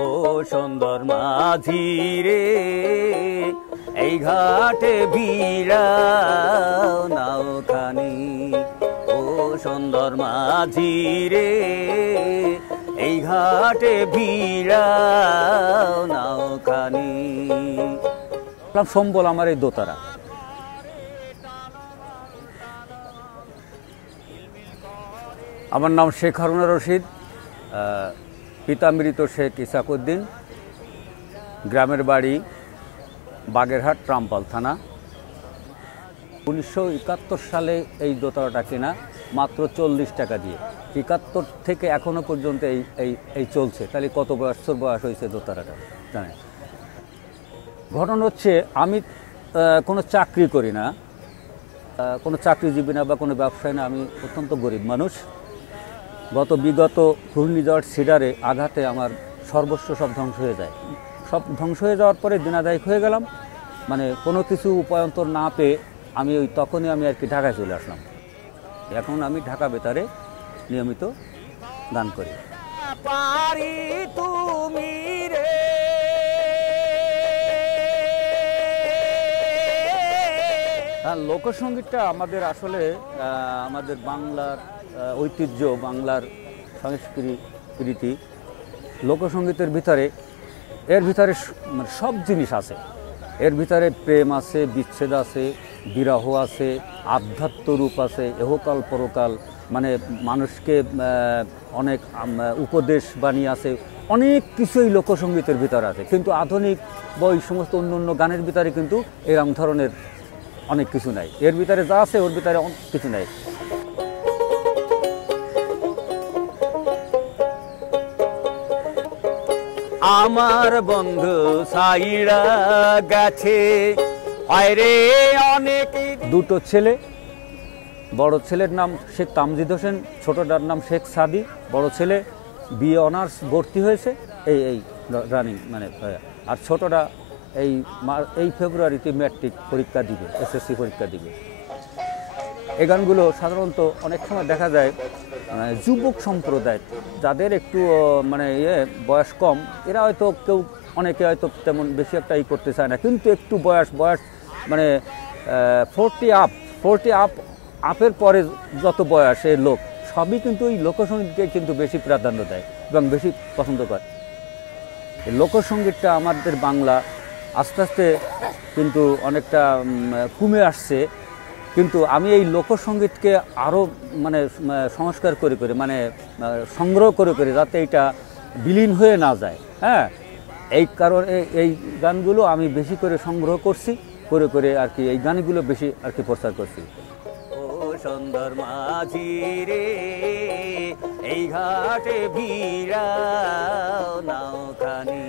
ও সুন্দর মাঝি রে, এই ঘাটে ভিড়াও নাওখানি। ও সুন্দর মাঝি রে, এই ঘাটে ভিড়াও নাওখানি। সম্বল আমার এই দোতারা। আমার নাম শেখ হারুন রশিদ, পিতা মৃত শেখ ইসাকুদ্দিন, গ্রামের বাড়ি বাগেরহাট রামপাল থানা। 1971 সালে এই দোতারাটা কেনা, মাত্র 40 টাকা দিয়ে। 71 থেকে এখনো পর্যন্ত এই চলছে। তাহলে কত বছর বয়স হয়েছে দোতারাটা জানেন। ঘটনা হচ্ছে, আমি কোনো চাকরি করি না, কোনো চাকরিজীবী না বা কোনো ব্যবসায়ী না, আমি অত্যন্ত গরিব মানুষ। বিগত ঘূর্ণিঝড় সিডারে আঘাতে আমার সর্বস্ব সব ধ্বংস হয়ে যায়। সব ধ্বংস হয়ে যাওয়ার পরে দিনাদায়ক হয়ে গেলাম, মানে কোনো কিছু উপায়ন্তর না পেয়ে তখনই আমি আর কি ঢাকায় চলে আসলাম। এখন আমি ঢাকা বেতারে নিয়মিত গান করি। পারি তুমি রে, লোকসঙ্গীতটা আমাদের আসলে আমাদের বাংলার ঐতিহ্য, বাংলার সংস্কৃতি। লোকসঙ্গীতের ভিতরে এর ভিতরে সব জিনিস আছে। এর ভিতরে প্রেম আছে, বিচ্ছেদ আছে, বিরহ আছে, আধ্যাত্ম রূপ আছে, এহকাল পরকাল, মানে মানুষকে অনেক উপদেশ বাণী আছে, অনেক কিছুই লোকসঙ্গীতের ভিতরে আছে। কিন্তু আধুনিক বা ওই সমস্ত অন্য অন্য গানের ভিতরে কিন্তু এরকম ধরনের অনেক কিছু নাই। এর ভিতরে যা আছে ওর ভিতরে অনেক কিছু নাই। আমার বন্ধু সাইরা গেছে আরে অনেক। দুটো ছেলে, বড় ছেলের নাম শেখ তামজিদ হোসেন, ছোটটার নাম শেখ সাদি। বড় ছেলে বিএ অনার্স ভর্তি হয়েছে, এই রানিং মানে। আর ছোটটা এই ফেব্রুয়ারিতে ম্যাট্রিক পরীক্ষা দিবে, এসএসসি পরীক্ষা দিবে। এই গানগুলো সাধারণত অনেক সময় দেখা যায় যুবক সম্প্রদায়, যাদের একটু মানে বয়স কম, এরা হয়তো অনেকে হয়তো তেমন বেশি একটা করতে চায় না। কিন্তু একটু বয়স মানে 40 আপের পরে যত বয়সের লোক সবই কিন্তু এই লোকসঙ্গীতকে কিন্তু বেশি প্রাধান্য দেয় এবং বেশি পছন্দ করে। এই লোকসঙ্গীতটা আমাদের বাংলা আস্তে আস্তে কিন্তু অনেকটা কমে আসছে। কিন্তু আমি এই লোকসঙ্গীতকে আরও মানে সংস্কার করে মানে সংগ্রহ করে যাতে এটা বিলীন হয়ে না যায়। হ্যাঁ, এই কারণে এই গানগুলো আমি বেশি করে সংগ্রহ করছি, করে আর কি এই গানগুলো বেশি আর কি প্রচার করছি। ও সুন্দর মাঝি রে, এই ঘাটে ভিড়াও নাওখানি।